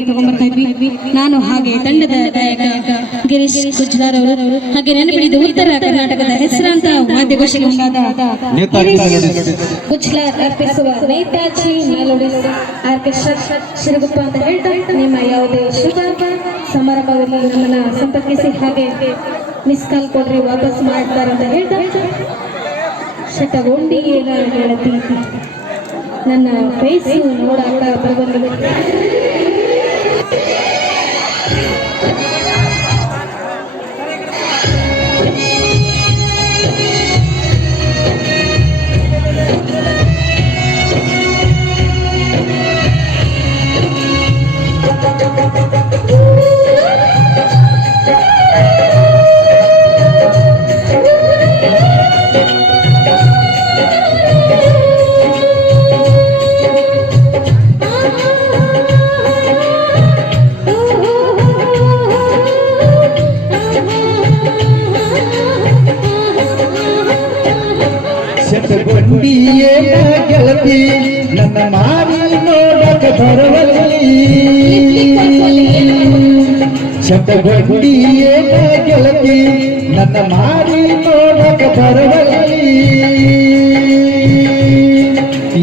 ತಗೊಂಡ್ಬರ್ತಾ ಇದ್ವಿ ನಾನು ಹಾಗೆ ತಂಡದ ಗಾಯಕ ಗಿರೀಶ್ ಗುಜ್ಜಾರ್ ಅವರು ಹಾಗೆ ನೆನಪಿಡಿದ ಉತ್ತರ ಕರ್ನಾಟಕದ ಹೆಸರಾಂತ ಮೆಲೋಡಿಸ್. ಗುಜ್ಲಾರ್ ಅರ್ಪಿಸುವ ನೇತಾಜಿ ಮೆಲೋಡಿಸ್ ಆರ್ಕೆಸ್ಟ್ರಾ ಶಿರಗುಪ್ಪ ಅಂತ ಹೇಳ್ತಾ ನಿಮ್ಮ ಯಾವುದೇ ಶುಭ ಸಮಾರಂಭದಲ್ಲಿ ನಮ್ಮನ್ನ ಸಂಪರ್ಕಿಸಿ ಹಾಗೆ ಮಿಸ್ ಕಾಲ್ ಕೊಡ್ರಿ ವಾಪಸ್ ಮಾಡ್ತಾರೆ ಅಂತ ಹೇಳ್ತಾ ಶಟಗೊಂಡಿಗೆ ಗೆಳತಿ ನನ್ನ ಫೇಸ್ ನೋಡಾಕ ಬರಬಲ್ಲ ಶತಗೊಂಡಿಯೇ ಗೆಳತಿ ನನ್ನ ಮಾರಿ ನೋಡಕ ಬರವಲ್ಲಿ ಶತಗೊಂಡಿಯೇ ಗೆಳತಿ ನನ್ನ ಮಾರಿ ನೋಡಕ ಬರವಲ್ಲಿ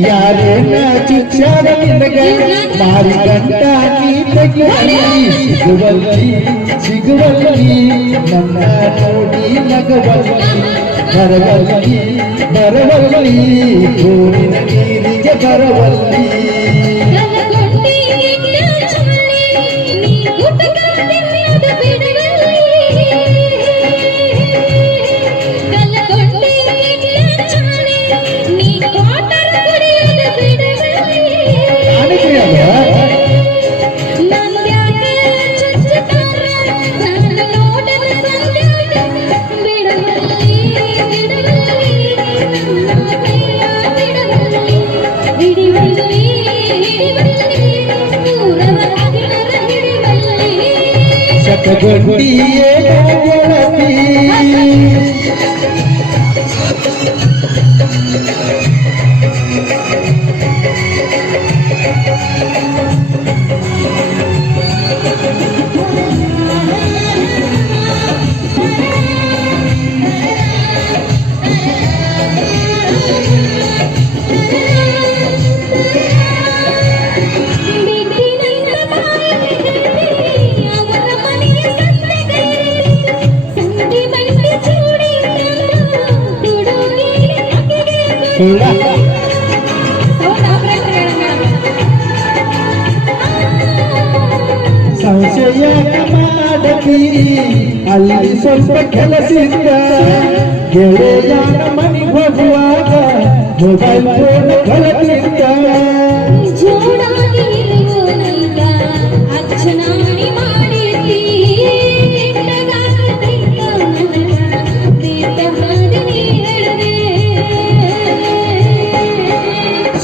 ಯಾರೇನ ಚುಚ್ಚಾರ ನಿನಗೆ ಮಾರಿ ಗಂಟ ನೀ ಸಿಗುವಲ್ಲಿ ಸಿಗುವಲ್ಲಿ ನನ್ನ ನೋಡಿ ನಗವಲ್ಲಿ ಬರವಲ್ಲಿ ಬರವಲ್ಲಿ ಗೋರಿನ ನೀರಿಗೆ ಬರವಲ್ಲಿ ಕಾಣಿದ್ರಿ ಶತಗೊಂಡಿಯೇ ಗೆಳತಿ ಸಂಶಯ ಮಾಡತಿ ಅಲ್ಲಿ ಸ್ವಲ್ಪ ಕೆಲಸಿದ್ದ ಗೆಳೆಯನ ಮನೆಗೆ ಹೋಗುವಾಗ ಮೊಬೈಲ್ ಫೋನ್ ಕಳಚಿದ್ದ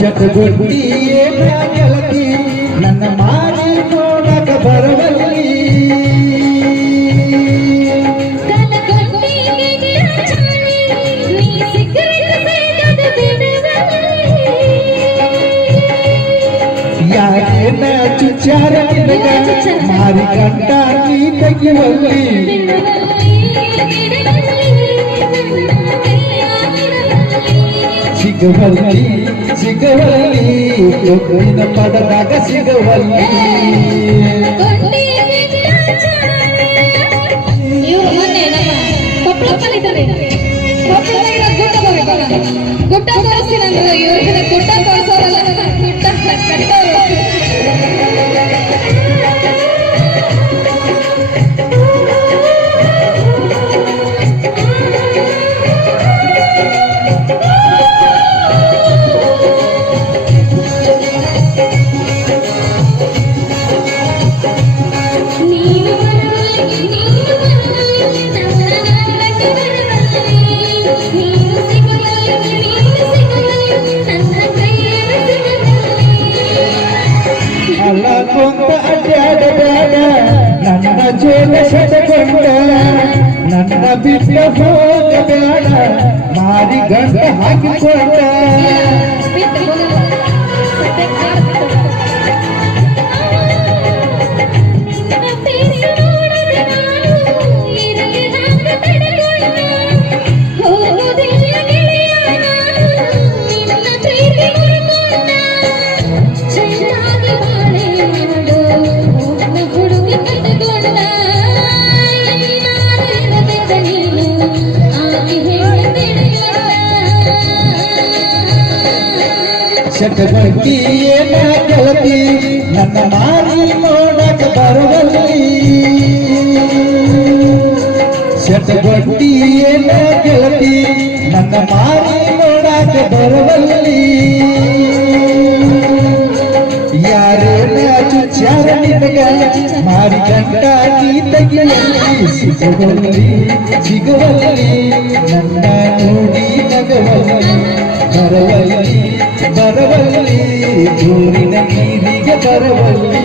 ಶತಗೊಂಡಿಯೇ ಗೆಳತಿ ನನ್ನ ಮಾರಿ ನೋಡಕ ಬರವಲ್ಲಿ ಯಾರೇನ ಚುಚ್ಚಾರ ನಿನಗ ಮಾರಿ ಗಂಟ ನೀ ತೆಗಿವಲ್ಲಿ ಸಿಗವಲ್ಲಿ ಸಿಗವಲ್ಲಿ ಒಬ್ಬನ ಪದದಾಗ ಸಿಗವಲ್ಲಿ. ಗುಡ್ಡ ತೋರಿಸ್ತೀನಿ ಅಂದ್ರೆ ಇವ್ರಿಗೆ ಗುಡ್ಡ ಕರೆದುಕೊಂಡ ನನ್ನ ಬಿಟ್ಟು ಹೋಗಬೇಡ ಮಾರಿ ಗಂಡ ಹಾಕಿಕೊಂಡ Thank you. ಏನ ಗೆಳತಿ ನನ್ನ ಮಾರಿ ನೋಡಕ ಬರುವಲ್ಲಿ. ಏನ ಗೆಳತಿ ನನ್ನ ಮಾರಿ ನೋಡಕ ಬರುವಲ್ಲಿ. ಯಾರೇನ ಚುಚ್ಚಾರ ನಿನಗ ಮಾರಿ ಗಂಟ ನೀ ತೆಗಿಯಲ್ಲಿ ಸಿಗುವಲ್ಲಿ ಸಿಗುವಲ್ಲಿ, ನನ್ನ ನೋಡಿ ನಗವಲ್ಲಿ ಬರವಲ್ಲಿ ಬರವಲ್ಲಿ ದೂರಿನ ನೀರಿಗೆ ಬರವಲ್ಲಿ.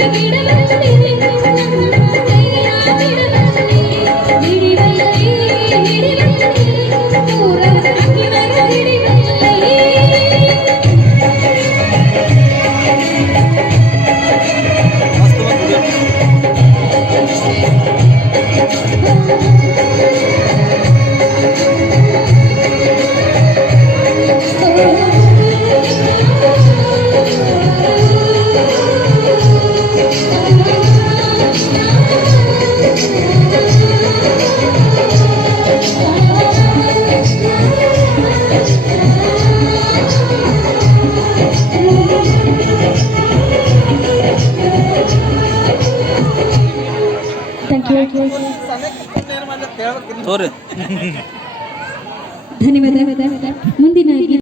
விட ತೋರಿ. ಧನ್ಯವಾದ. ಮುಂದಿನ